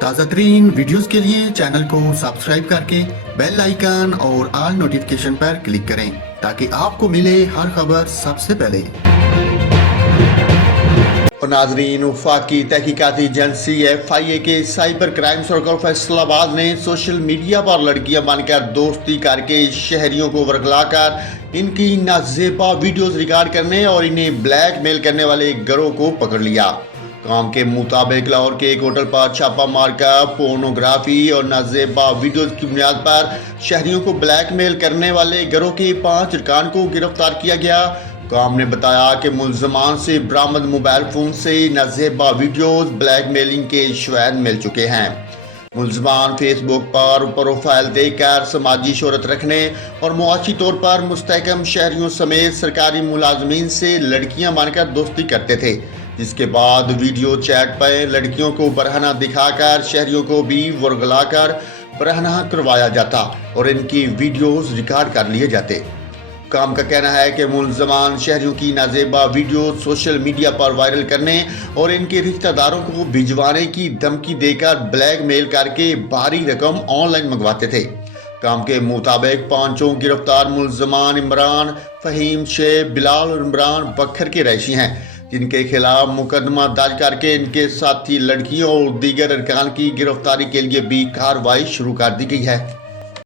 تازہ ترین ویڈیوز کے لیے چینل کو سبسکرائب کر کے بیل آئیکن اور آل نوٹیفیکیشن پر کلک کریں تاکہ آپ کو ملے ہر خبر سب سے پہلے۔ ناظرین، وفاقی تحقیقاتی ایجنسی FIA کے سائبر کرائم سرکل فیصل آباد نے سوشل میڈیا پر لڑکیاں بن کر دوستی کر کے شہریوں کو ورگلا کر ان کی نازیبا ویڈیوز ریکارڈ کرنے اور انہیں بلیک میل کرنے والے گروہ کو پکڑ لیا۔ کام کے مطابق لاہور کے ایک ہوٹل پر چھاپا مار کر پورنوگرافی اور نازیبا ویڈیوز کی بنیاد پر شہریوں کو بلیک میل کرنے والے گروہ کے 5 ارکان کو گرفتار کیا گیا۔ کام نے بتایا کہ ملزمان سے برآمد موبائل فون سے نازیبا ویڈیوز بلیک میلنگ کے شواہد مل چکے ہیں۔ ملزمان فیس بک پر پروفائل دے کر سماجی شہرت رکھنے اور معاشی طور پر مستحکم شہریوں سمیت سرکاری ملازمین سے لڑکیاں بن کر دوستی کرتے تھے، جس کے بعد ویڈیو چیٹ پر لڑکیوں کو برہنہ دکھا کر شہریوں کو بھی ورگلا کر برہنہ کروایا جاتا اور ان کی ویڈیوز ریکارڈ کر لیے جاتے۔ کام کا کہنا ہے کہ ملزمان شہریوں کی نازیبا ویڈیو سوشل میڈیا پر وائرل کرنے اور ان کے رشتہ داروں کو بھجوانے کی دھمکی دے کر بلیک میل کر کے بھاری رقم آن لائن منگواتے تھے۔ کام کے مطابق 5 گرفتار ملزمان عمران، فہیم، شعیب، بلال اور عمران بکھر کے رہائشی ہیں، جن کے خلاف مقدمہ درج کر کے ان کے ساتھی لڑکیوں اور دیگر ارکان کی گرفتاری کے لیے بھی کارروائی شروع کر دی گئی ہے۔